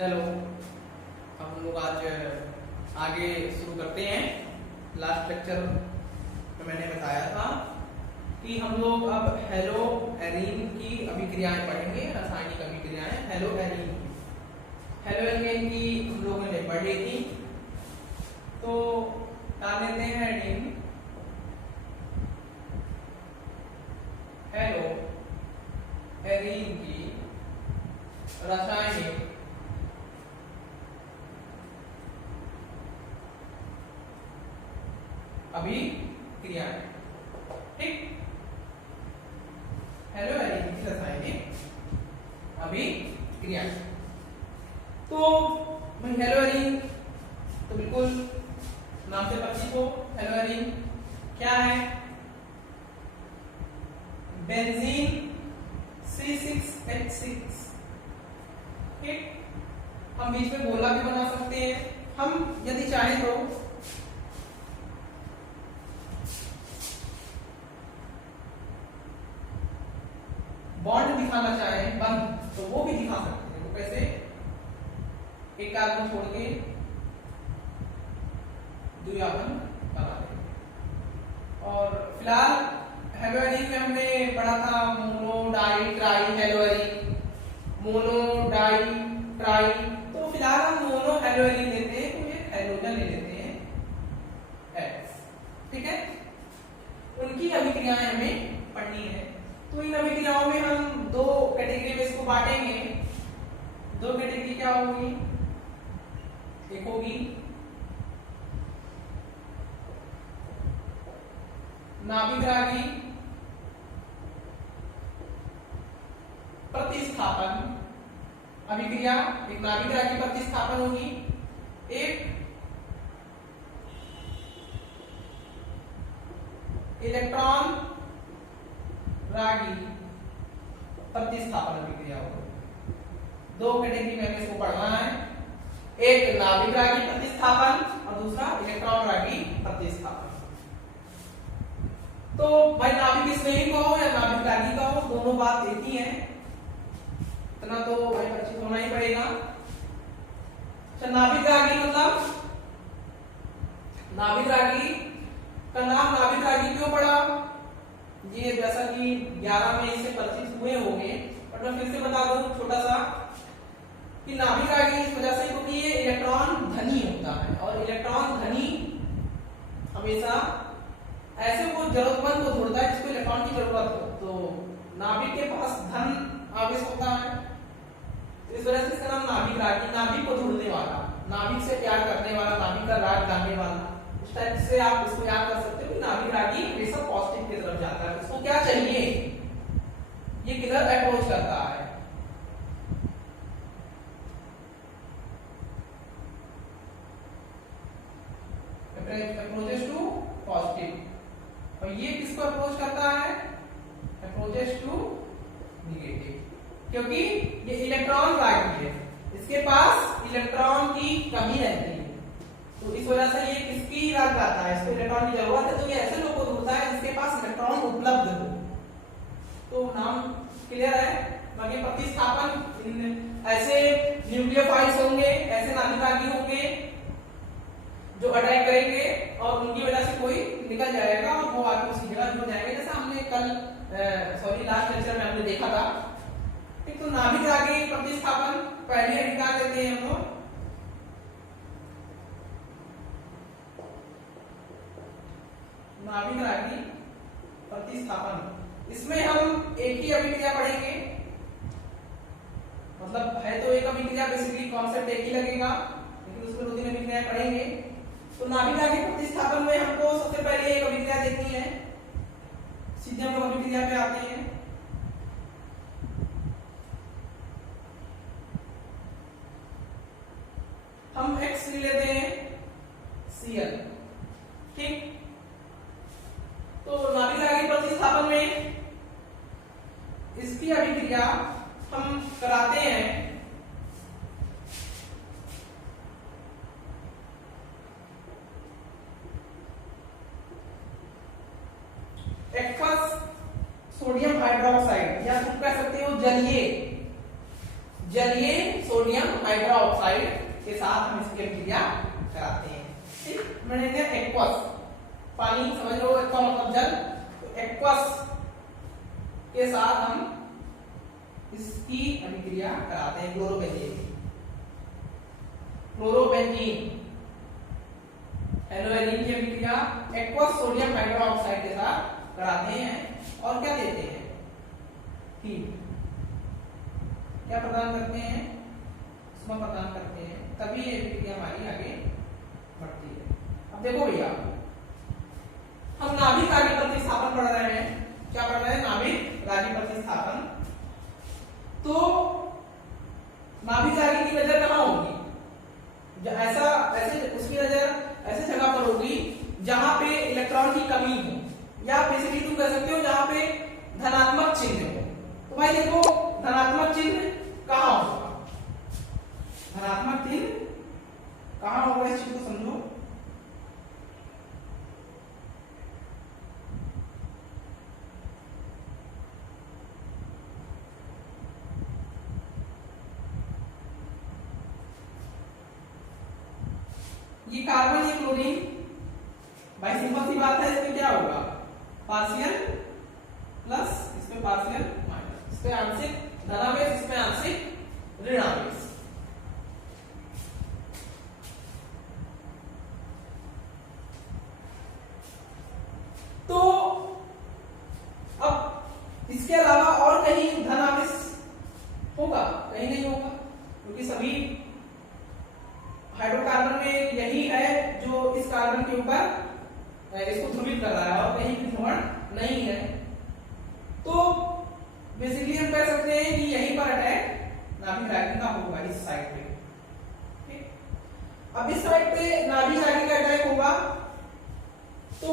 चलो हम लोग आज आगे शुरू करते हैं। लास्ट लेक्चर में मैंने बताया था कि हम लोग अब हेलो एरीन की अभिक्रियाएं पढ़ेंगे, रासायनिक अभिक्रियाएं। हेलो एरीन की हम लोगों ने पढ़ी थी, तो डाल लेते हैं एरीन। हेलो एरीन की रासायनिक अभिक्रियाएं। ठीक, हेलो एरीन की रासायनिक अभिक्रियाएं। तो भाई हेलो एरीन तो बिल्कुल नाम से परिचित हो। हेलो एरीन क्या है? Benzene C6H6। ठीक, हम बीच में गोला भी बना सकते हैं। हम यदि चाहें तो बॉन्ड दिखाना चाहें बंद, तो वो भी दिखा सकते हैं। तो कैसे? एक कार्बन छोड़ के द्विआवन बना देंगे। और फिलहाल हेलो एरीन में हमने पढ़ा था mono di tri hello arene, mono di tri. तो फिलहाल हम मोनो हेलो एरीन लेते हैं, तो ये हेलोजन ले लेते हैं X। ठीक है, उनकी अभिक्रियाएं हमें पढ़नी है। तो इन अभिक्रियाओं में हम दो कैटेगरी में इसको बांटेंगे। दो कैटेगरी क्या होगी? एक होगी नाभिक प्रतिस्थापन अभिक्रिया, एक नाभिक प्रतिस्थापन होगी। एक इलेक्ट्रॉन रागी प्रतिस्थापन अभिक्रिया होगी। दो कैटेगरी में हमें इसको पढ़ना है, एक नाभिक रागी प्रतिस्थापन और दूसरा इलेक्ट्रॉन रागी प्रतिस्थापन। तो भाई नाभिक स्नेही कहो या नाभिक रागी कहो, दोनों बात एक ही है, इतना तो भाई परिचित होना ही पड़ेगा। नाभिक रागी मतलब, नाभिक रागी का नाम नाभिक रागी क्यों पड़ा? ये जैसा कि 11 में इससे परिचित हुए होंगे, बट मैं फिर से बता दूं छोटा सा कि नाभिक रागी इस वजह से क्योंकि ये इलेक्ट्रॉन धनी होता है, और इलेक्ट्रॉन धनी हमेशा ऐसे वो जरूरतमंद को ढूंढता है जिसको इलेक्ट्रॉन की जरूरत हो। तो नाभिक के पास धन आवेश होता है, इस वजह से इसका नाम नाभिक रागी, नाभिक को ढूंढने वाला, नाभिक से प्यार करने वाला, नाभिक का राग जानने वाला। उस टाइप से आप इसको याद कर सकते हो कि नाभिक रागी हमेशा पॉजिटिव की तरफ जाता है। इसको क्या चाहिए? ये किधर अप्रोच करता है? Approaches to positive. और ये किसको अप्रोच करता है? अप्रोचेस टू नेगेटिव, क्योंकि ये इलेक्ट्रॉन रागी है, इसके पास इलेक्ट्रॉन की कमी रहती है। तो इस वजह से ये किसकी राग गाता है? इसको इलेक्ट्रॉन की जरूरत है, तो ये ऐसे लोग को ढूंढता है जिसके पास इलेक्ट्रॉन उपलब्ध हो। तो नाम क्लियर है। बाकी प्रतिस्थापन ऐसे न्यूक्लियोफाइल्स होंगे, ऐसे नाभिक रागी होंगे जो अटैक करेंगे और उनकी वजह से कोई निकल जाएगा और वो आके उसकी जगह जुड़ जाएंगे, जैसा हमने कल लास्ट लेक्चर में हमने देखा था। एक तो नाभिक रागी प्रतिस्थापन पहले निकाल लेते हैं हम लोग। नाभिक रागी प्रतिस्थापन, इसमें हम एक ही अभिक्रिया पढ़ेंगे, मतलब है तो एक अभिक्रिया, बेसिकली कॉन्सेप्ट एक ही लगेगा, लेकिन उसमें 2-3 अभिक्रिया पढ़ेंगे। तो नाभिक रागी प्रतिस्थापन में हमको सबसे पहले एक अभिक्रिया देखनी है। सीधे हम लोग अभिक्रिया पे आते हैं। हम X ले लेते हैं Cl। ठीक, तो नाभिक रागी प्रतिस्थापन में इसकी अभिक्रिया हम कराते हैं एक्वस सोडियम हाइड्रोक्साइड, या तुम कह सकते हो जलीय जलीय सोडियम हाइड्रोक्साइड के साथ हम इसकी अभिक्रिया कराते हैं। ठीक, मैंने दिया एक्वस, पानी समझ लो, इसका मतलब जल, तो एक्वस के साथ हम इसकी अभिक्रिया कराते हैं क्लोरोबेंजीन। क्लोरोबेंजीन हेलोएरिन की अभिक्रिया एक्वस सोडियम हाइड्रोक्साइड के साथ कराते हैं और क्या देते हैं, हीट। क्या प्रदान करते हैं, उष्मा प्रदान करते हैं, तभी ये अभिक्रिया हमारी आगे बढ़ती है। अब देखो भैया, हम नाभिक आगे प्रतिस्थापन पढ़ रहे हैं। क्या पढ़ रहे हैं, नाभिक आगे प्रतिस्थापन। तो नाभिक आगे की नजर कहाँ होगी, ऐसा ऐसे उसकी नजर ऐसे जगह पर होगी जहां पे इलेक्ट्रॉन की कमी हो, या बेसिकली तुम कह सकते हो जहां पे धनात्मक चिन्ह हो। तो भाई देखो, धनात्मक चिन्ह कहां होगा, धनात्मक चिन्ह कहां होगा, इस चीज को समझो। ये कार्बन, ये क्लोरीन, भाई सिंपल सी बात है, इसमें क्या होगा, पार्शियल प्लस, इसमें पार्शियल माइनस, इसमें आंशिक धनावेश, इसमें आंशिक ऋणावेश। तो अब इसके अलावा और कहीं धनावेश होगा, कहीं नहीं होगा, क्योंकि सभी हाइड्रोकार्बन में यही है जो इस कार्बन के ऊपर इसको ध्रुवित कर रहा है, और कहीं भी ध्रुवण नहीं है। तो बेसिकली हम कह सकते हैं कि यहीं पर अटैक नाभिक रागी का होगा, इस साइड पे। ठीक, अब इस साइड पे नाभिक रागी का अटैक होगा तो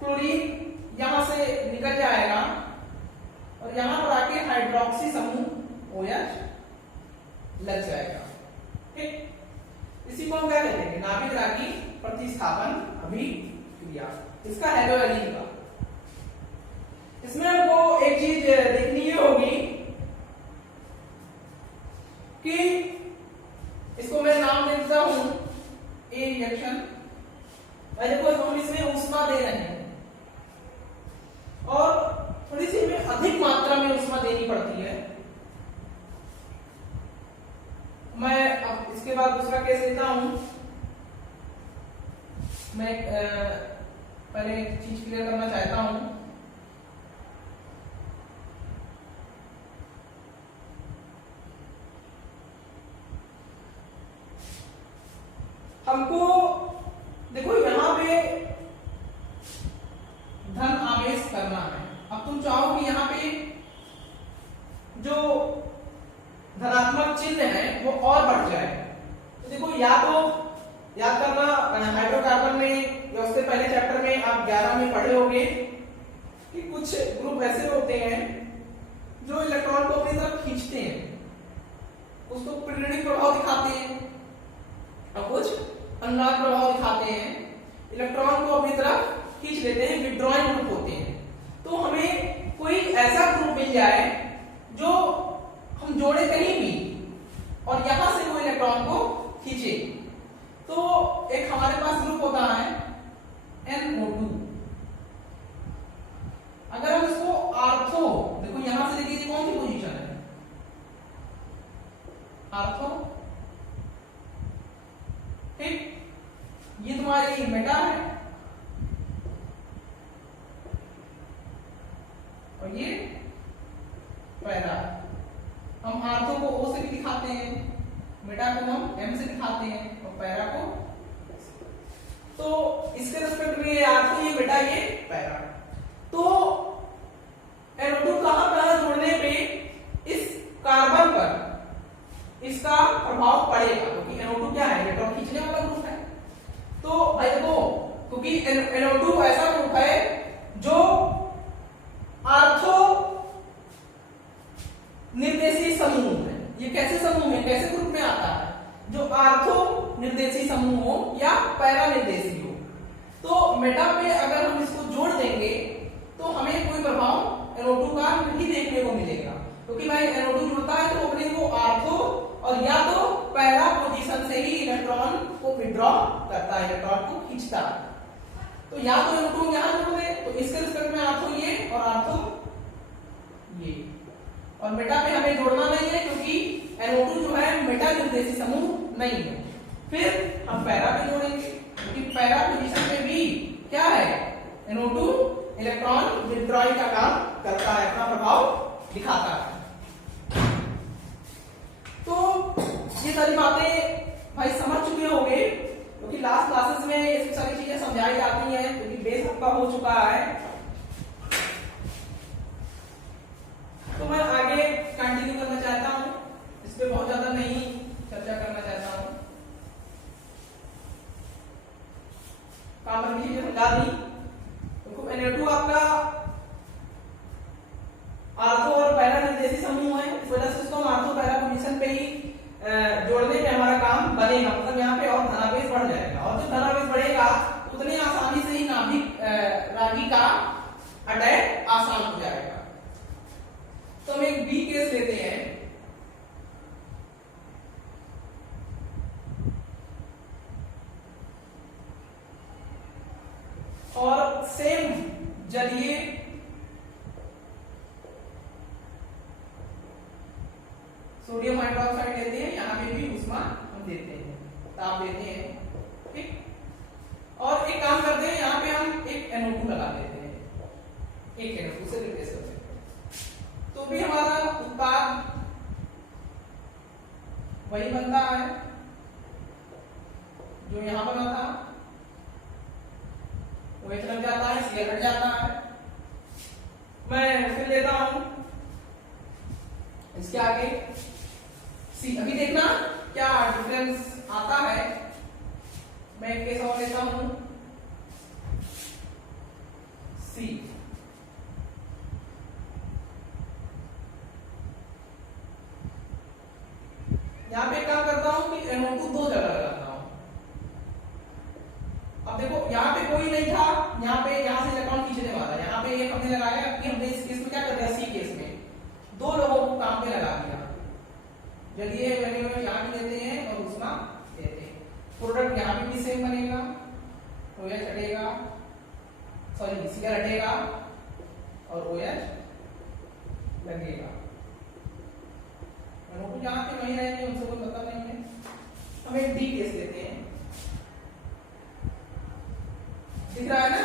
क्लोरीन यहां से निकल जाएगा और यहां पर आके हाइड्रोक्सी समूह OH लग जाएगा। ठीक, इसी को हम क्या कहेंगे, नाभिक रागी प्रतिस्थापन अभिक्रिया, इसका हेलोएरिन का। इसमें हमको एक चीज देखनी होगी कि इसको मैं नाम देता हूं ए रिएक्शन। देखो हम इसमें ऊष्मा दे रहे हैं और थोड़ी सी में अधिक मात्रा में ऊष्मा देनी पड़ती है। मैं अब इसके बाद दूसरा केस लेता हूं। मैं पहले एक चीज क्लियर करना चाहता हूं। हमको देखो यहां पे धन आवेश करना है। अब तुम चाहो कि यहाँ पे जो धनात्मक चिन्ह है वो और बढ़ जाए, तो देखो या तो याद करना हाइड्रोकार्बन में या उससे पहले चैप्टर में आप 11 में पढ़े होंगे कि कुछ ग्रुप ऐसे होते हैं जो इलेक्ट्रॉन को अपनी तरफ खींचते हैं, उसको प्रेरणिक प्रभाव दिखाते हैं, और कुछ अनुनाद प्रभाव दिखाते हैं, इलेक्ट्रॉन को अपनी तरफ खींच लेते हैं, विड्रॉइंग ग्रुप होते हैं। तो हमें कोई ऐसा ग्रुप मिल जाए जो हम जोड़े कहीं भी और यहां से वो इलेक्ट्रॉन को खींचे। तो एक हमारे पास ग्रुप होता है NO2। अगर हम इसको आर्थो, देखो यहां से देखिए कौन सी पोजीशन है, आर्थो। ठीक, ये तुम्हारी मेटा है और ये पैरा। हम आर्थो को O से भी दिखाते हैं, मेटा को हम M से दिखाते हैं और पैरा को। तो इसके रिस्पेक्ट में ये आर्थो, ये मेटा, ये पैरा। तो NO2 कहां जोड़ने पे इस कार्बन पर इसका प्रभाव पड़ेगा, क्योंकि NO2 क्या है, इलेक्ट्रॉन खींचने वाला ग्रुप है। तो भाई देखो, क्योंकि NO2 ऐसा ग्रुप है जो आर्थो निर्देशी समूह है। ये कैसे समूह है, कैसे ग्रुप में आता है, जो आर्थो निर्देशी समूह हो या पैरा निर्देशी हो। तो मेटा पे अगर हम इसको जोड़ देंगे तो हमें कोई प्रभाव NO2 का नहीं देखने को मिलेगा, क्योंकि भाई NO2 जुड़ता है तो अपने को आर्थो और या तो पैरा पोजीशन से ही इलेक्ट्रॉन को विड्रॉ करता है, इलेक्ट्रॉन को खींचता है। तो या तो NO2 यहां जोड़ दे तो इसके रिस्पेक्ट में आर्थो ये और आर्थो ये, और मेटा पे हमें जोड़ना नहीं है क्योंकि NO2 जो है मेटा निर्देशी समूह नहीं है। फिर हम पैरा पे जोड़ेंगे क्योंकि पैरा पोजीशन पे भी क्या है, NO2 इलेक्ट्रॉन विड्रॉइंग का काम करता है, अपना प्रभाव दिखाता है। तो ये सारी बातें भाई समझ चुके होंगे, क्योंकि लास्ट क्लासेस में ये सारी चीजें समझाई जाती हैं, क्योंकि बेस आपका हो चुका है। तो मैं आगे कंटिन्यू करना चाहता हूं, इस पे बहुत ज्यादा नहीं चर्चा करना चाहता हूं। काम की चीजें समझा दी। देखो NO2 आपका आर्थो और पैरा निर्देशी समूह है, इस वजह से उसको हम आर्थो पैरा पोजीशन पे ही जोड़ने में हमारा काम बनेगा, मतलब यहाँ पे और धनावेश बढ़ जाएगा, और जब धनावेश बढ़ेगा उतने आसानी से ही नाभिक रागी का अटैक आसान हो जाएगा। तो हम एक बी केस लेते हैं। और सेम जलिए सोडियम हाइड्रोक्साइड लेते हैं, यहाँ पे भी ऊष्मा हम देते हैं, ताप देते हैं, ठीक। और एक काम करते हैं, यहाँ पे हम एक NO2 लगा देते हैं, एक NO2 से रिप्लेस कर देते हैं, तो भी हमारा उत्पाद वही बनता है जो यहाँ बना था, OH लग जाता है, Cl हट जाता है। मैं फिर लेता हूं इसके आगे C, अभी देखना क्या डिफरेंस आता है। मैं एक केस और लेता हूं C, यहां पे काम करता हूं कि NO2 दो जगह लगाता हूं। अब देखो यहाँ पे कोई नहीं था, यहाँ पे यहाँ से इलेक्ट्रॉन खींचने वाला, यहाँ पे एक हमने लगाया कि हमने इस केस में क्या कर दिया, C केस में दो लोगों को काम पे लगा दिया। चलिए मैंने यहाँ भी देते हैं और ऊष्मा देते हैं, प्रोडक्ट यहाँ पे भी सेम बनेगा, OH हटेगा, सॉरी Cl हटेगा और OH लगेगा। NO2 यहाँ पे वही रहेंगे, उनसे कोई मतलब नहीं है। हम एक D केस लेते हैं, दिख रहा है ना,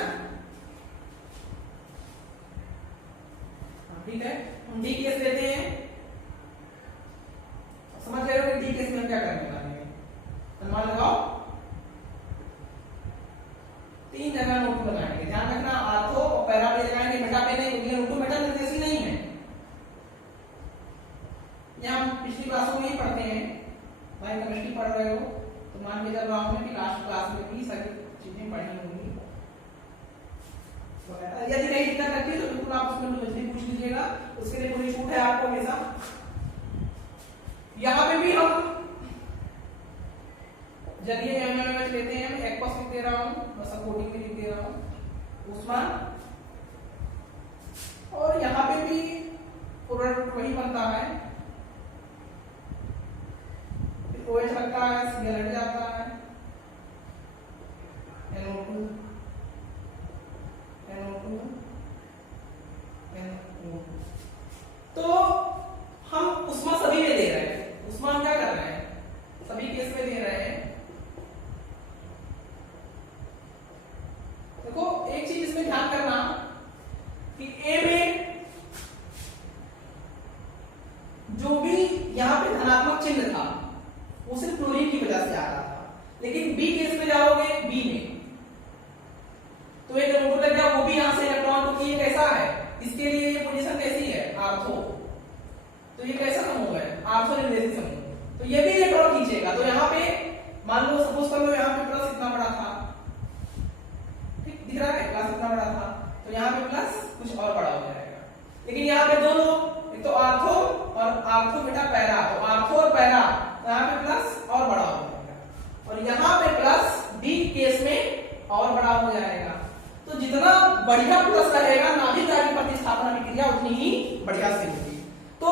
ठीक है। हम D केस लेते हैं, समझ रहे हो कि D केस में हम क्या करने वाले हैं। अनुमान लगाओ, तीन जगह NO2 लगाएंगे, ध्यान रखना आर्थो और पैरा पे लगाएंगे, मेटा पे नहीं, क्योंकि NO2 मेटा निर्देशी नहीं है। यह हम पिछली क्लासों में ही पढ़ते हैं, भाई केमिस्ट्री पढ़ रहे हो तो मान के चल रहा हूं कि लास्ट क्लास में भी सारी चीजें पढ़ी होंगी। यदि नहीं दिक्कत लगती है तो बिल्कुल आप उसमें मुझे पूछ लीजिएगा, उसके लिए पूरी छूट है आपको हमेशा। यहाँ पे भी हम जलिए MnOH लेते हैं, मैं एक्वस लिख दे रहा हूँ, बस कोटिंग में लिख दे रहा हूँ ऊष्मा, और यहाँ पे भी प्रोडक्ट वही बनता है, OH लगता है, Cl हट जाता है, NO2 तो हम ऊष्मा सभी में दे रहे हैं। ऊष्मा हम क्या कर रहे हैं, सभी केस में दे रहे हैं। देखो एक चीज इसमें ध्यान करना कि A में जो भी यहाँ पे धनात्मक चिन्ह था वो सिर्फ क्लोरीन की वजह से आ रहा था, लेकिन B केस में जाओगे, B में तो एक NO2 लग गया, वो भी यहां से इलेक्ट्रॉन को ये कैसा है, इसके लिए ये पोजीशन कैसी है, आर्थो, तो ये कैसा समूह है, आर्थो निर्देशी समूह, तो ये भी इलेक्ट्रॉन खींचेगा। तो यहाँ पे मान लो सपोज कर लो यहाँ पे प्लस इतना बड़ा था, ठीक दिख रहा है, प्लस इतना बड़ा था, तो यहाँ पे प्लस कुछ और बड़ा हो जाएगा। लेकिन यहाँ पे दोनों, एक तो आर्थो और आर्थो बेटा पैरा, तो आर्थो और पैरा, तो यहाँ पे प्लस और बड़ा हो जाएगा, और यहाँ पे प्लस D केस में और बड़ा हो जाएगा। तो तो जितना बढ़िया प्लस रहेगा नाभिक रागी प्रतिस्थापन अभिक्रिया उतनी ही बढ़िया से होगी। तो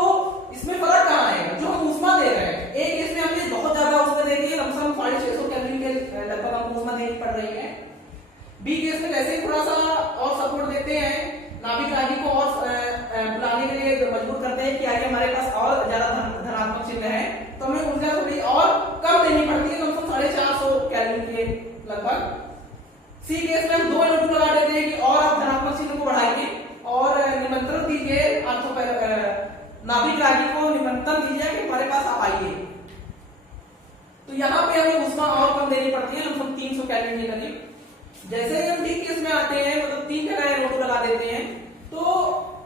इसमें फर्क कहाँ आएगा, जो हम ऊष्मा दे रहे हैं, एक केस में हमने बहुत ज्यादा ऊष्मा दे दी है, लमसम 650 केल्विन के लगभग हमको ऊष्मा देनी पड़ रही है। बी केस में जैसे ही थोड़ा सा और सपोर्ट देते हैं, नाभिक रागी को और बुलाने के लिए मजबूर करते हैं कि आगे हमारे पास और ज्यादा धनात्मक चिन्ह है, तो हमें ऊर्जा थोड़ी और कम देनी पड़ती है, कम से कम 450 केल्विन के लगभग। सी केस में हम 2 N2 लगा देते हैं कि और आप धनात्मक चिन्ह को बढ़ाइए और निमंत्रण दीजिए नाभिक रागी को निमंत्रण दीजिए कि हमारे पास आप आइए। तो यहाँ पे हमें ऊष्मा और कम देनी पड़ती है, लगभग 300 केल्विन के करीब। जैसे ही हम डी केस में आते हैं, मतलब 3 जगह N2 लगा देते हैं, तो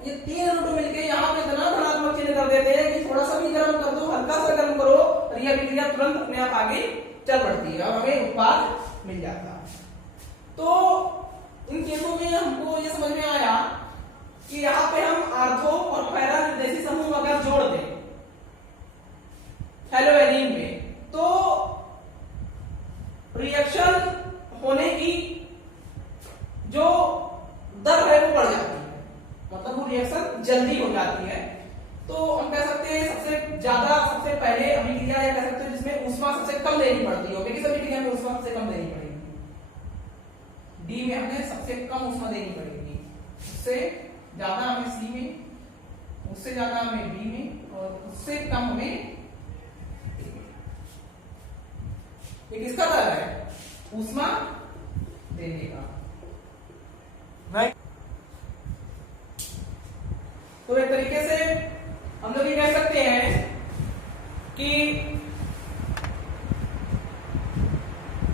ये 3 N2 मिलके यहाँ पे इतना धनात्मक चिन्ह कर देते हैं कि थोड़ा सा भी गर्म कर दो, हल्का सा गर्म करो, और यह अभिक्रिया तुरंत अपने आप आगे चल पड़ती है और हमें उत्पाद मिल जाता है। तो इन केसों में हमको ये समझ में आया कि यहाँ पे हम आर्थो और पैरा निर्देशी समूह अगर जोड़ दें हेलोएलिन में, तो रिएक्शन होने की जो दर है वो बढ़ जाती है, मतलब वो रिएक्शन जल्दी हो जाती है। तो हम कह सकते हैं सबसे पहले अभिक्रिया या कह सकते हैं जिसमें ऊष्मा सबसे कम देनी पड़ती है, किस अभिक्रिया में ऊष्मा सबसे कम देनी पड़ेगी, डी में हमें सबसे कम ऊष्मा देनी पड़ेगी, उससे ज्यादा हमें सी में, उससे ज्यादा हमें बी में, और उससे कम हमें ये किसका दर है, ऊष्मा देने का, राइट। तो एक तरीके से हम लोग ये कह सकते हैं कि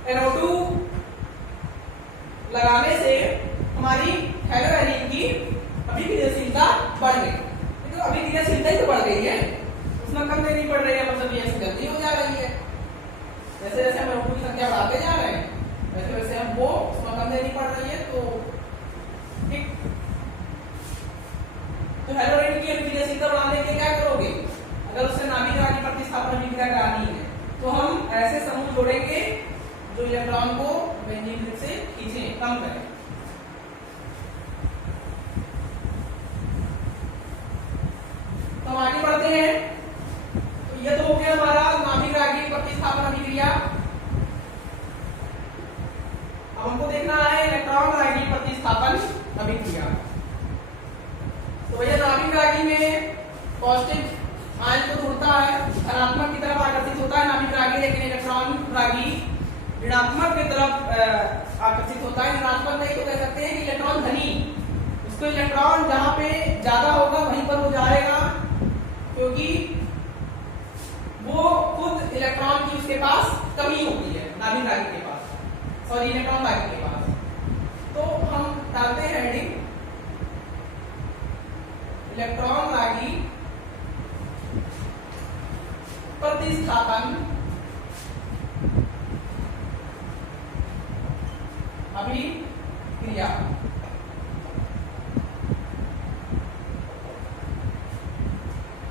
NO2 लगाने से हमारी हेलोएलिन की अभिक्रियाशीलता बढ़ गई, तो अभिक्रियाशीलता ही तो बढ़ गई है, उसमें कम देनी पड़ रही है, मतलब रिएक्शन जल्दी हो जा रही है। जैसे जैसे हम NO2 की संख्या बढ़ाते जा रहे हैं, वैसे वैसे हमको उसमें कम देनी पड़ रही है। तो ठीक, तो हेलोएलिन की अभिक्रियाशीलता बढ़ाने के क्या करोगे, अगर उससे नाभिक रागी प्रतिस्थापन अभिक्रिया करानी है, तो हम ऐसे समूह जोड़ेंगे जो इलेक्ट्रॉन को बेंजीन ग्रुप से खींचे, कम करें। तो हम आगे बढ़ते हैं। तो ये तो हो गया हमारा नाभिक रागी प्रतिस्थापन अभिक्रिया। अब हमको देखना है इलेक्ट्रॉन रागी प्रतिस्थापन अभिक्रिया। तो भैया नाभिक रागी में पॉजिटिव आयन को ढूंढता है, धनात्मक की तरफ आकर्षित होता है नाभिक रागी, लेकिन इलेक्ट्रॉन रागी ऋणात्मक की तरफ आकर्षित होता है। ऋणात्मक नहीं तो कह सकते हैं कि इलेक्ट्रॉन धनी, उसको इलेक्ट्रॉन जहां पे ज्यादा होगा वहीं पर वो जाएगा, क्योंकि वो खुद इलेक्ट्रॉन की उसके पास कमी होती है नाभिक रागी के पास, सॉरी इलेक्ट्रॉन रागी के पास। तो हम डालते हैं हेडिंग इलेक्ट्रॉन रागी प्रतिस्थापन अभिक्रिया।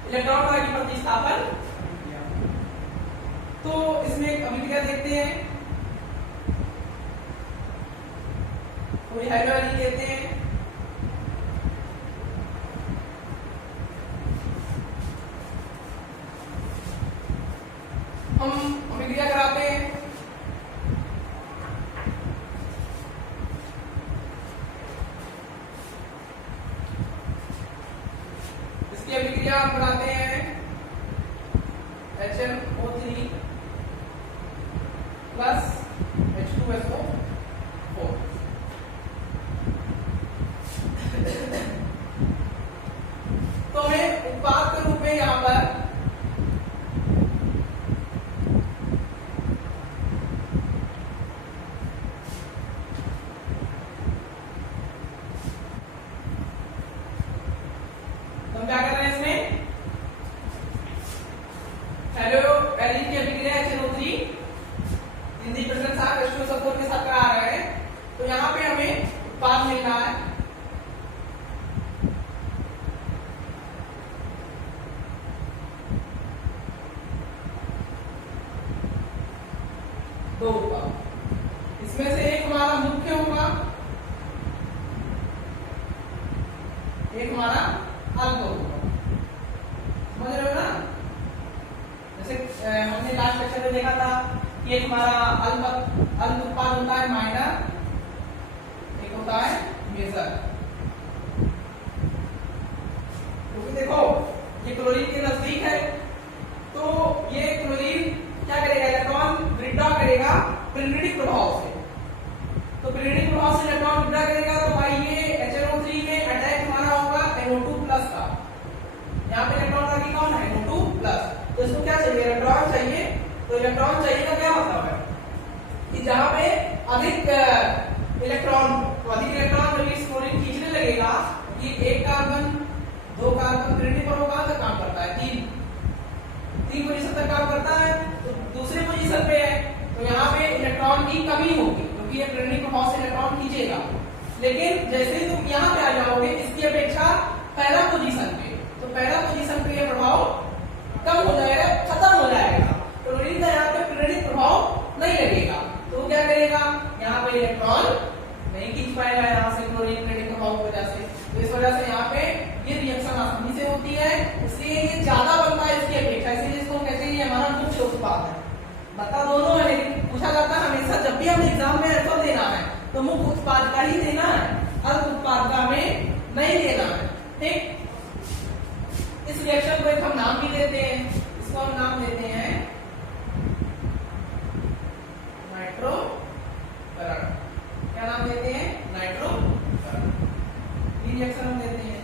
इलेक्ट्रॉन रागी प्रतिस्थापन अभिक्रिया। तो इसमें एक अभिक्रिया देखते हैं, कोई हेलोएलिन लेते हैं, हम अभिक्रिया कराते हैं। इसकी अभिक्रिया हम बनाते हैं HNO3 प्लस H2SO4। तो हमें उत्पाद के रूप में यहां पर हम क्या कर रहे हैं, इसमें हेलोएलिन की अभिक्रिया HNO3 3% साथ H2SO4 के साथ करा रहे हैं। तो यहाँ पे हमें उत्पाद मिल रहा है दो उत्पाद, इसमें से एक हमारा मुख्य होगा एक हमारा अल्प होगा। समझ रहे हो ना? जैसे हमने लास्ट लेक्चर में देखा था कि एक हमारा अल्प उत्पाद होता है माइनर, एक होता है मेजर। क्योंकि देखो ये क्लोरीन के नजदीक है, तो ये क्लोरीन क्या करेगा, इलेक्ट्रॉन विड्रॉ करेगा प्रिलिडिक प्रभाव से। तो प्रिलिडिक प्रभाव से इलेक्ट्रॉन विड्रॉ करेगा, तो भाई ये HNO3 में अटैक हमारा होगा NO2+ का। यहाँ पे इलेक्ट्रॉन का कौन है, NO2+। तो इसको क्या चाहिए, इलेक्ट्रॉन चाहिए। तो इलेक्ट्रॉन चाहिए का क्या मतलब है कि जहां पे अधिक इलेक्ट्रॉन जब इस क्लोरीन खींचने लगेगा, ये एक कार्बन, दो कार्बन प्रिलिडिक पर कहां तक काम करता है, तीन पोजीशन तक काम करता है, तो दूसरे पोजीशन पे है। तो यहाँ पे इलेक्ट्रॉन की कमी होगी, क्योंकि ये प्रिलिडिक प्रभाव से इलेक्ट्रॉन खींचेगा। लेकिन जैसे ही तुम यहाँ पे आ जाओगे इसकी अपेक्षा पहला पोजीशन पे, तो पहला पोजीशन पे ये प्रभाव कम हो जाएगा, खत्म हो जाएगा। क्लोरीन का यहाँ पे प्रिलिडिक प्रभाव नहीं लगेगा, तो वो क्या करेगा, यहाँ पे इलेक्ट्रॉन नहीं खींच पाएगा यहाँ से क्लोरीन प्रिलिडिक प्रभाव की वजह से। तो इस वजह से यहाँ पे ये रिएक्शन आसानी से होती है, इसलिए ये ज्यादा बनता है इसकी अपेक्षा, इसलिए इसको कहते हैं ये हमारा मुख्य उत्पाद है। बता दोनों है, लेकिन पूछा जाता है हमेशा जब भी हमें एग्जाम में आंसर देना है तो मुख्य उत्पाद का ही देना है, अल्प उत्पाद का हमें नहीं देना है। ठीक, इस रिएक्शन को एक हम नाम भी देते हैं, इसको हम नाम देते हैं नाइट्रोकरण। क्या नाम देते हैं, नाइट्रोकरण। ये रिएक्शन हम देते हैं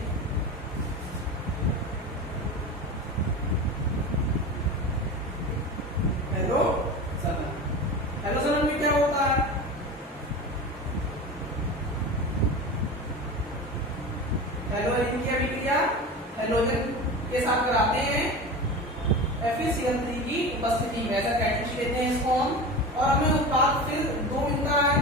हेलोजन। हेलोजन में क्या होता है, हेलोजन की अभिक्रिया हेलोजन के साथ कराते हैं FeCl3 की उपस्थिति में, ऐसा कैटेगरी लेते हैं इसको हम, और हमें उत्पाद फिर दो मिलता है।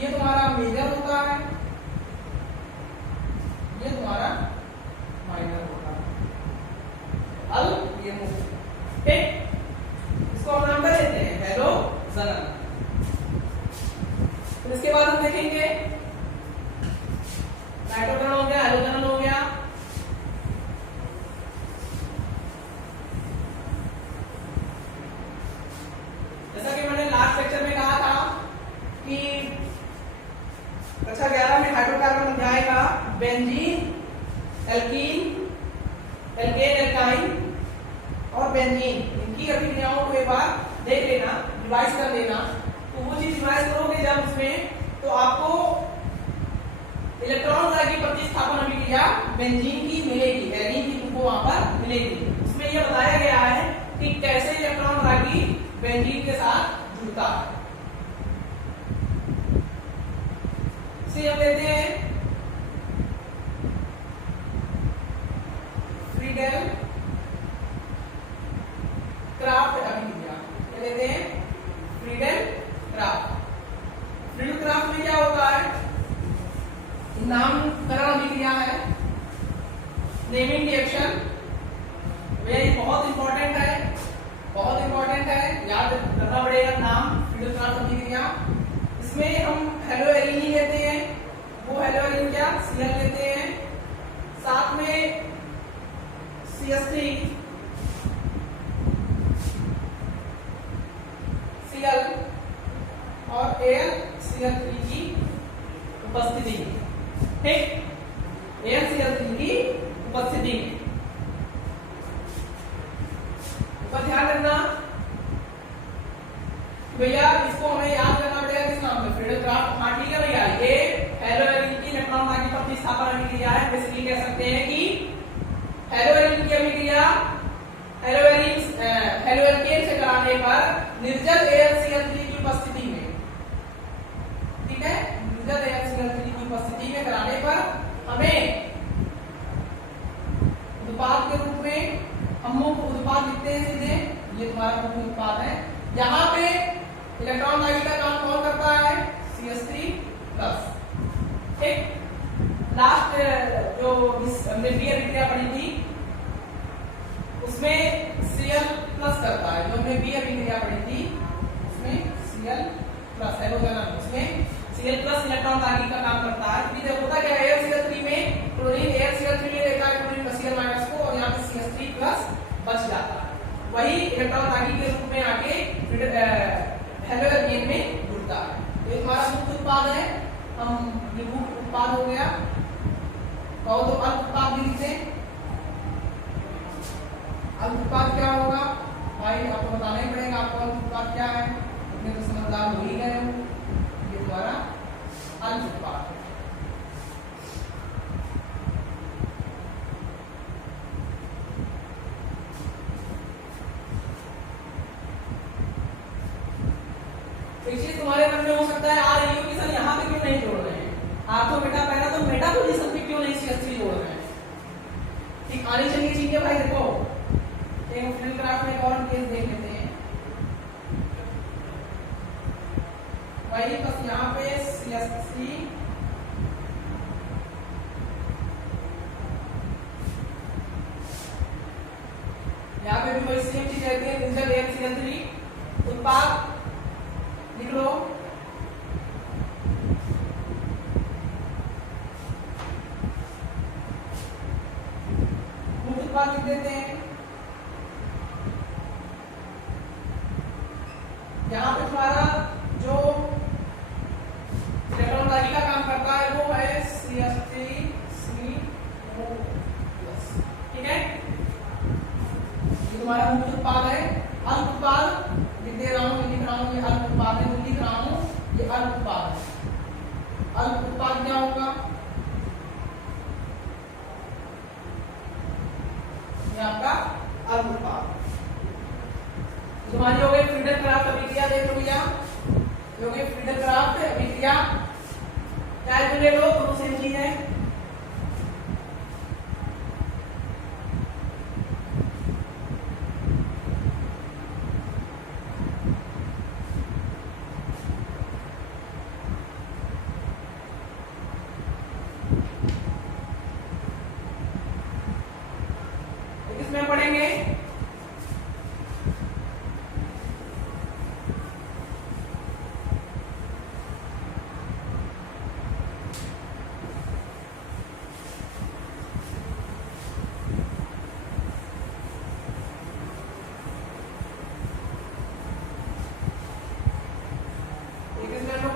ये तुम्हारा मेजर होता है, ये तुम्हारा माइनर होता है, अल्प ये मुख्य। ठीक, इसको हम नाम क्या देते हैं, हेलोजन। फिर इसके बाद हम देखेंगे नाइट्रोजन हो गया, हेलोजन हो गया। जैसा कि मैंने लास्ट लेक्चर में कहा था कि कक्षा 11 में हाइड्रोकार्बन बन जाएगा बेंजीन, एल्कीन, एल्केन, एल्काइन और बेंजीन। इनकी अभिक्रियाओं को एक बार देख लेना, रिवाइज कर लेना। तो वो चीज रिवाइज करोगे जब उसमें, तो आपको इलेक्ट्रॉन की प्रतिस्थापन अभिक्रिया बेंजीन की मिलेगी, एल्कीन की तुमको वहां पर मिलेगी। उसमें यह बताया गया है कि कैसे इलेक्ट्रॉन रागी बेंजीन के साथ जुड़ता है। इसे हम लेते हैं फ्रीडेल क्राफ्ट अभिक्रिया। क्या लेते हैं, फ्रीडेल क्राफ्ट। फ्रीडेल क्राफ्ट में क्या होता है, नामकरण अभिक्रिया है, नेमिंग रिएक्शन। ये बहुत इंपॉर्टेंट है, बहुत इंपॉर्टेंट है, याद रखना पड़ेगा नाम फ्रीडेल क्राफ्ट अभिक्रिया। इसमें हम हेलो एलिन लेते हैं, वो हेलो एलिन क्या Cl लेते हैं, साथ में CH3 Cl और AlCl3 की उपस्थिति में। ठीक, AlCl3 की उपस्थिति में। ऊपर ध्यान रखना भैया, इसको हमें याद करना पड़ेगा किस नाम से, फ्रीडेल क्राफ्ट। हाँ ठीक है भैया, ये हेलो एलिन की इलेक्ट्रॉन की प्रतिस्थापन अभिक्रिया है। बेसिकली कह सकते हैं कि हेलो एलिन की अभिक्रिया हेलो एल्केन से कराने पर निर्जल AlCl3 की उपस्थिति में, ठीक है, निर्जल AlCl3 की उपस्थिति में कराने पर हमें उत्पाद के रूप में हम मुख्य उत्पाद लिखते हैं सीधे। ये तुम्हारा मुख्य उत्पाद है। यहाँ पे इलेक्ट्रॉन दागी का काम कौन करता है, CH3+। ठीक, लास्ट जो हमने बी अभिक्रिया पढ़ी थी उसमें Cl इलेक्ट्रॉन रागी के रूप में आके हेलो एल्केन में जुड़ता है। तो ये हमारा मुख्य उत्पाद है। हम ये मुख्य उत्पाद हो गया। कहो तो अल्प उत्पाद भी लिखते हैं। अल्प उत्पाद क्या होगा भाई, आपको बताना ही पड़ेगा आपको अल्प उत्पाद क्या है, इतने तो समझदार हो ही गए हो। ये हमारा अल्प उत्पाद है। तो तुम्हारे मन में हो सकता है यार ये के साथ यहाँ पे क्यों नहीं जोड़ रहे हैं, आप तो बेटा पहला तो मेटाबॉलिज्म पे क्यों नहीं CH3 जोड़ रहे हैं। ठीक आनी चाहिए चीजें भाई। देखो एक फिल्म ग्राफ में एक और केस देख लेते हैं भाई। बस यहाँ पे CH3 यहाँ पे भी वही सेम चीज रहती है। डिजिटल एक CH3 उत्पाद लिख लो। मुख्य उत्पाद लिख देते हैं। यहाँ पे तुम्हारा जो इलेक्ट्रॉन रागी का काम करता है वो है CH3CO+। ठीक है, ये तुम्हारा मुख्य उत्पाद है। अल्प उत्पाद लिख दे रहा हूँ, लिख रहा हूँ, ये अल्प उत्पाद है, लिख रहा हूँ ये अल्प उत्पाद है। अल्प उत्पाद क्या होगा, ये आपका अल्प उत्पाद। तुम्हारी हो गई फ्रीडल क्राफ्ट अभिक्रिया। देख लो भैया, हो गई फ्रीडल क्राफ्ट अभिक्रिया। कैलकुलेट लो, दोनों सेम चीज है। किसमें पढ़ेंगे,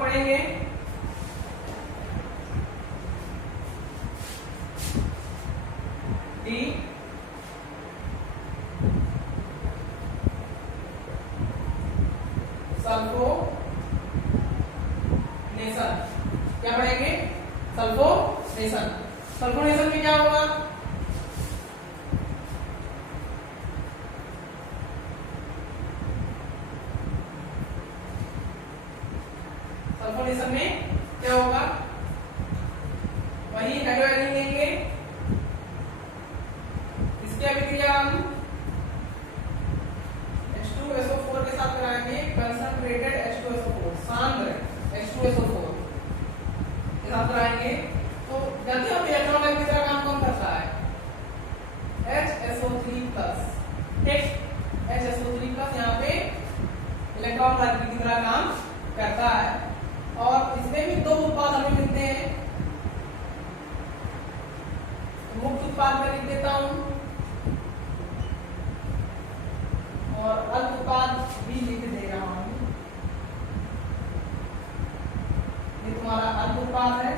पढ़ेंगे डी सल्फोनेशन। क्या पढ़ेंगे, सल्फोनेशन। सल्फोनेशन में क्या होगा, सल्फोनेशन में क्या होगा, वही हेलो एल्केन लेंगे, इसकी अभिक्रिया हम H2SO4 के साथ कराएंगे। कंसंट्रेटेड H2SO4, सांद्र H2SO4 के साथ कराएंगे। तो जानते हो इलेक्ट्रॉन की तरह काम कौन करता है, HSO3+। ठीक, HSO3+ यहाँ पे इलेक्ट्रॉन की तरह काम करता है। और इसमें भी दो उत्पाद हमें मिलते हैं। मुख्य उत्पाद में लिख देता हूं और अल्प उत्पाद भी लिख दे रहा हूं। ये तुम्हारा अल्प उत्पाद है,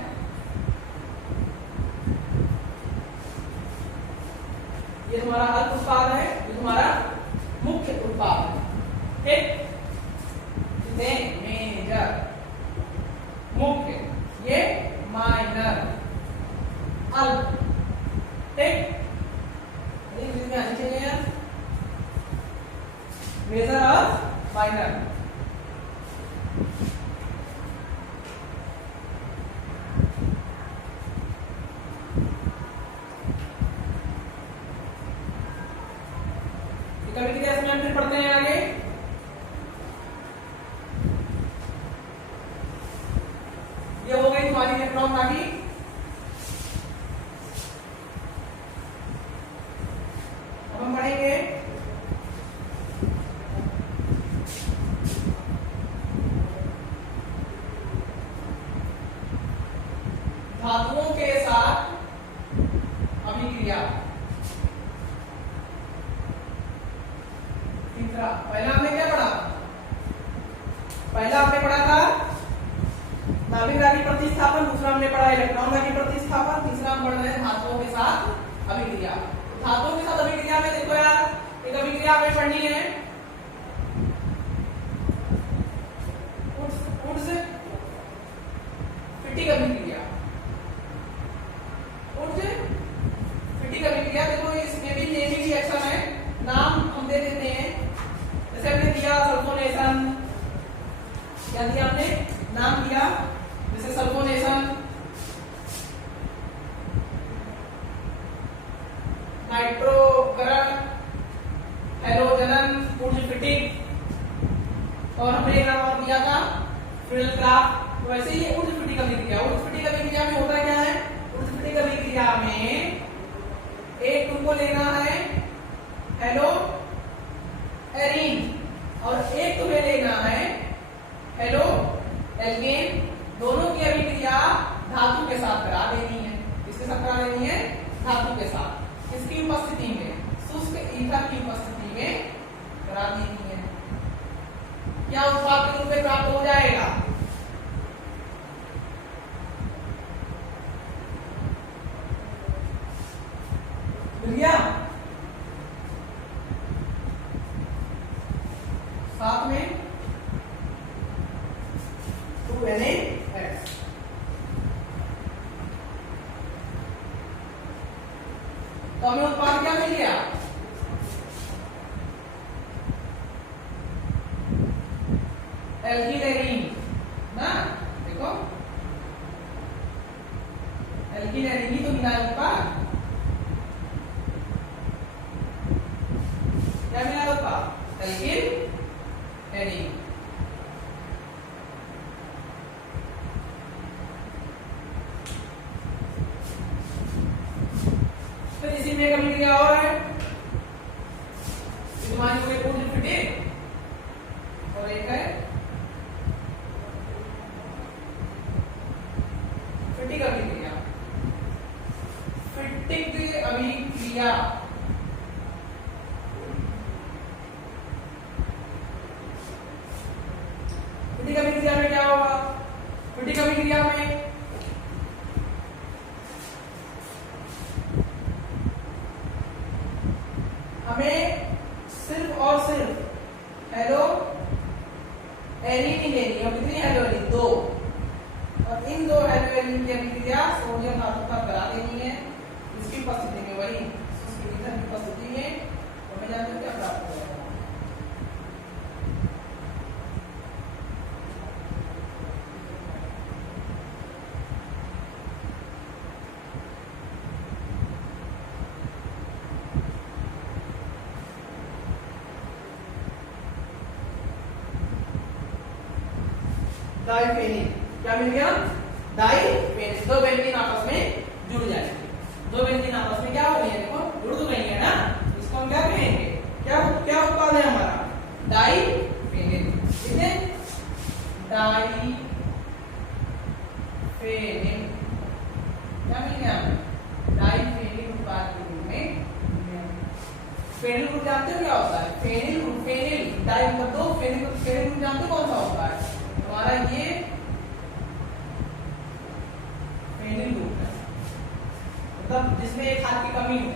ये तुम्हारा अल्प उत्पाद है, ये तुम्हारा मुख्य उत्पाद है। ठीक, मेजर मुख्य, ये माइनर अल्प। ठीक, इंग्लिश में आनी चाहिए यार, मेजर और माइनर। कभी किसी एस्टिमेट में पढ़ते हैं आगे। ये हो गई तुम्हारी इलेक्ट्रॉन रागी। अब हम पढ़ेंगे धातुओं के साथ अभिक्रिया। तीसरा, पहला हमने क्या पढ़ा? पहला हमने पढ़ा था नाभिक रागी प्रतिस्थापन, दूसरा हमने पढ़ा इलेक्ट्रॉन रागी प्रतिस्थापन, तीसरा हम पढ़ रहे हैं धातुओं के साथ अभिक्रिया। धातुओं के साथ अभिक्रिया में देखो यार, एक अभिक्रिया हमें पढ़नी है वुड्स फिटिक अभिक्रिया। वुड्स फिटिक अभिक्रिया देखो, इसमें भी नेमिंग रिएक्शन है, नाम हम दे देते हैं। जैसे हमने दिया सल्फोनेशन, क्या दिया हमने? नाम दिया, जैसे सल्फोनेशन, नाइट्रोकरण, हैलोजनन, ऊर्ध्वफिटिक, और हमने एक नाम और दिया था फ्रिलक्राफ्ट। वैसे ही ऊर्ध्वफिटिक अभिक्रिया, ऊर्ध्वफिटिक अभिक्रिया में होता क्या है? ऊर्ध्वफिटिक अभिक्रिया में एक तुमको लेना है हेलो एरीन और एक तुम्हें लेना है हेलो एल्केन। दोनों की अभिक्रिया धातु के साथ करा देनी है। किसके साथ करा देनी है? धातु के साथ। किसकी उपस्थिति में? शुष्क ईथर की उपस्थिति में करा देनी है। क्या उत्पाद के रूप में प्राप्त हो जाएगा? मिल गया? साथ में 2NaX। तो हमें उत्पाद क्या मिल गया? एल्किन ना, देखो एल्किन ही तो मिला है उत्पाद। क्या मिला उत्पाद? एल्किन एरीन। तो इसी में कभी क्या और है? तुम्हारी कोई ऊर्ध्वफिटिक और एक है फिटिक अभिक्रिया। फिटिक अभिक्रिया फिटिक अभिक्रिया में क्या होगा? फिटिक अभिक्रिया में हमें सिर्फ और सिर्फ हेलो एरीन ही लेनी है। कितनी हेलो एरीन? 2। और इन 2 हेलो एरीन की अभिक्रिया सोडियम धातु पर करा देनी है। इसकी उपस्थिति में, वही की उपस्थिति में हमें जानते क्या प्राप्त होगा? डाइफेनिल। क्या मिल गया? डाइफेनिल। 2 बेंजीन आपस में जुड़ जाएंगे। 2 बेंजीन आपस में क्या हो गए? देखो जुड़ तो गई है ना, इसको हम क्या कहेंगे? क्या उत्पाद है हमारा? डाइफेनिल। ठीक है, डाइफेनिल क्या मिल गया? डाइफेनिल उत्पाद के रूप में। फेनिल ग्रुप जानते हो क्या होता है? फेनिल ग्रुप, फेनिल डाई मतलब 2, फेनिल ग्रुप जानते हो कौन सा होता है? हमारा ये फेनिल ग्रुप है, मतलब जिसमें एक हाथ की कमी है।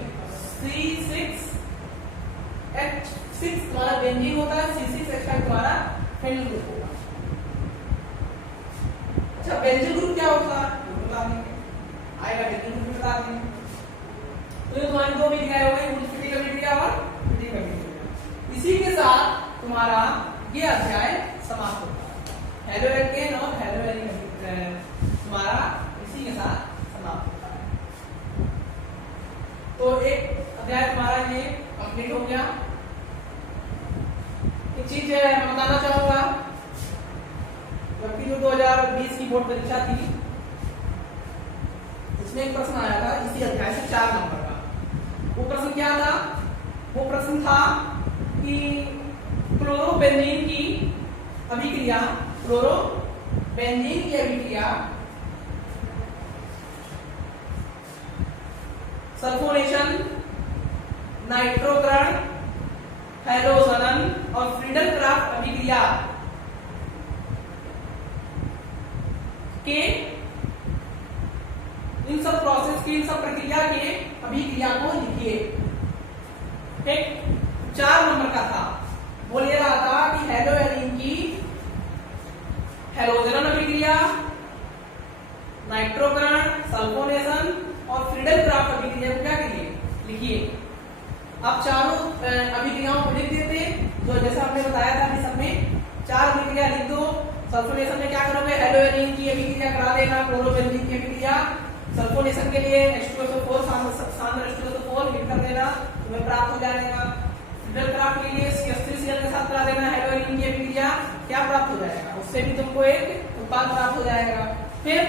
C6H6 तुम्हारा बेंजीन होता है, C6H5 तुम्हारा फेनिल ग्रुप होगा। अच्छा, बेंजीन ग्रुप क्या होता है? बता देंगे, आएगा बेंजीन ग्रुप बता देंगे। तो ये तुम्हारी 2 विक्रियाएं हो गई, फिटिक अभिक्रिया और फिटिक अभिक्रिया। इसी के साथ तुम्हारा ये अध्याय समाप्त होता है। हेलो एल्केन और हेलो एरीन तुम्हारा इसी के साथ समाप्त होता है। तो एक अध्याय तुम्हारा ये कंप्लीट हो गया। एक चीज मैं बताना चाहूंगा, जबकि जो 2020 की बोर्ड परीक्षा थी इसमें एक प्रश्न आया था इसी अध्याय से 4 नंबर का। वो प्रश्न क्या था? वो प्रश्न था कि क्लोरोबेंजीन की अभिक्रिया, क्लोरोबेंजीन की अभिक्रिया सल्फोनेशन, नाइट्रोकरण, हैलोजन और फ्रीडल-क्राफ्ट अभिक्रिया के इन सब प्रोसेस की, इन सब प्रक्रिया के अभिक्रिया को लिखिए। ठीक, 4 नंबर का था। बोल ये रहा था कि हेलोएरिन की हैलोजन अभिक्रिया, नाइट्रोकरण, सल्फोनेशन और फ्रीडल-क्राफ्ट अभिक्रिया को क्या करिए, लिखिए। अब चारों अभिक्रियाओं को लिख देते, जो जैसा हमने बताया था कि सब में 4 अभिक्रिया लिख दो। सल्फोनेशन में क्या करोगे, हेलोएरिन की अभिक्रिया करा देना, क्लोरोबेंजीन की अभिक्रिया। सल्फोनेशन के लिए H2SO4 सांद्र H2SO4 लिख कर देना, तुम्हें प्राप्त हो जाएगा। फ्रीडल-क्राफ्ट के लिए CH3Cl के साथ करा देना हेलोएरिन की अभिक्रिया, क्या प्राप्त हो जाएगा, उससे भी तुमको एक उत्पाद प्राप्त हो जाएगा। फिर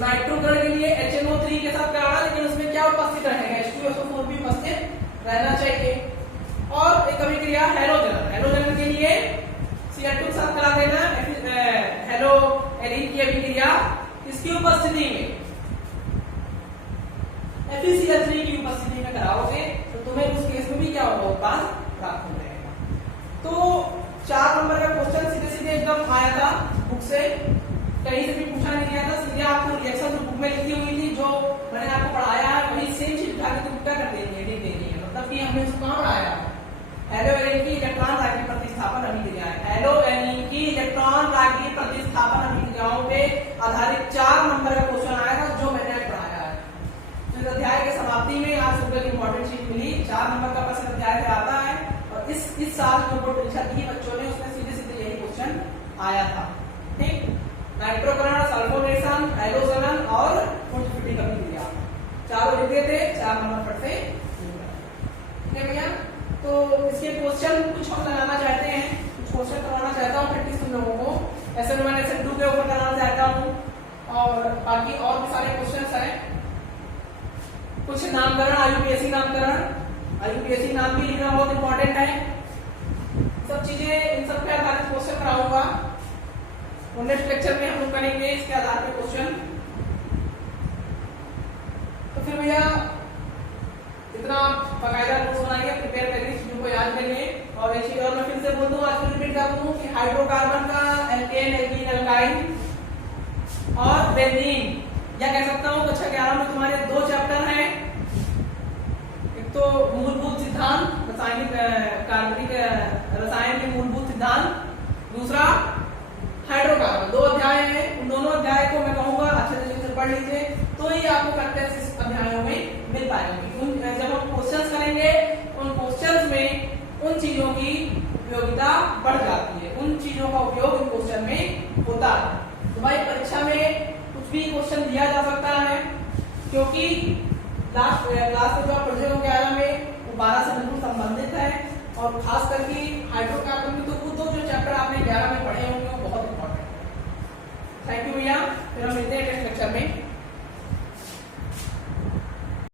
नाइट्रोकरण के लिए HNO3 के साथ कराना, लेकिन उसमें क्या उपस्थित रहेगा, H2SO4 भी उपस्थित रहना चाहिए। और एक अभिक्रिया हैलोजन, हैलोजन के लिए Cl2 के साथ करा देना हेलोएरिन की अभिक्रिया, इसकी उपस्थिति में FeCl3 की उपस्थिति में कराओगे तो तुम्हें उस केस में भी क्या होगा, उत्पाद प्राप्त हो जाएगा। तो 4 नंबर का क्वेश्चन सीधे सीधे एकदम आया था बुक से, कहीं से भी पूछा नहीं गया था। सीधे आपको रिएक्शन जो बुक में लिखी हुई थी, जो मैंने आपको पढ़ाया है, वही सेम चीज उठा के तुम क्या कर देंगे, लिख देंगे। मतलब कि हमने इसको कहाँ पढ़ाया, हेलोएरिन की इलेक्ट्रॉन रागी प्रतिस्थापन अभिक्रिया, हेलोएरिन की इलेक्ट्रॉन रागी प्रतिस्थापन अभिक्रियाओं पे आधारित 4 नंबर का क्वेश्चन आएगा, जो मैंने पढ़ाया है। तो इस अध्याय के समाप्ति में आज सुबह की इंपॉर्टेंट चीज मिली, 4 नंबर का प्रश्न अध्याय से आता है। और इस साल जो बोर्ड परीक्षा दी बच्चों ने, उसमें सीधे सीधे यही क्वेश्चन आया था। ठीक, नाइट्रोकरण, सल्फोनेशन, हैलोजन और फोटोफिटिक अभिक्रिया, चारों लिख देते, 4 नंबर पर से। ठीक है भैया, तो इसके क्वेश्चन कुछ हम लगाना चाहते हैं, कुछ क्वेश्चन करवाना चाहता हूँ प्रैक्टिस तुम लोगों को। SN1 SN2 के ऊपर कराना चाहता हूँ, और बाकी और भी सारे क्वेश्चन हैं। कुछ नामकरण, IUPAC नामकरण, IUPAC नाम भी लिखना बहुत इंपॉर्टेंट है। सब चीजें, इन सब के आधारित क्वेश्चन कराऊंगा, और नेक्स्ट लेक्चर में हम लोग करेंगे इसके आधार पे क्वेश्चन। तो फिर भैया इतना बाकायदा नोट्स बनाइए, प्रिपेयर करिए, चीजों को याद करिए। और एक चीज और मैं फिर से बोल दूं, आज फिर रिपीट कर दूं कि हाइड्रोकार्बन का एल्केन, एल्कीन, एल्काइन और बेंजीन, या कह सकता हूं कक्षा 11 में तुम्हारे 2 चैप्टर हैं। एक तो मूलभूत सिद्धांत, रासायनिक कार्बनिक रसायन के मूलभूत सिद्धांत, दूसरा हाइड्रोकार्बन, 2 अध्याय हैं। उन दोनों अध्याय को मैं कहूंगा अच्छे तरीके से पढ़ लीजिए, तो ही आपको प्रैक्टिस इस अध्यायों में मिल पाएगी। जब हम क्वेश्चंस करेंगे, उन क्वेश्चंस में उन चीजों की उपयोगिता बढ़ जाती है, उन चीजों का उपयोग इन क्वेश्चन में होता है। तो भाई परीक्षा में कुछ भी क्वेश्चन दिया जा सकता है, क्योंकि लास्ट में जो आप पढ़े होंगे 11 में, वो 12 से बिल्कुल संबंधित है। और खास करके हाइड्रोकार्बन में तो वो 2 जो चैप्टर आपने 11 में पढ़े होंगे वो बहुत इंपॉर्टेंट है। थैंक यू भैया, फिर हम मिलते हैं नेक्स्ट लेक्चर में।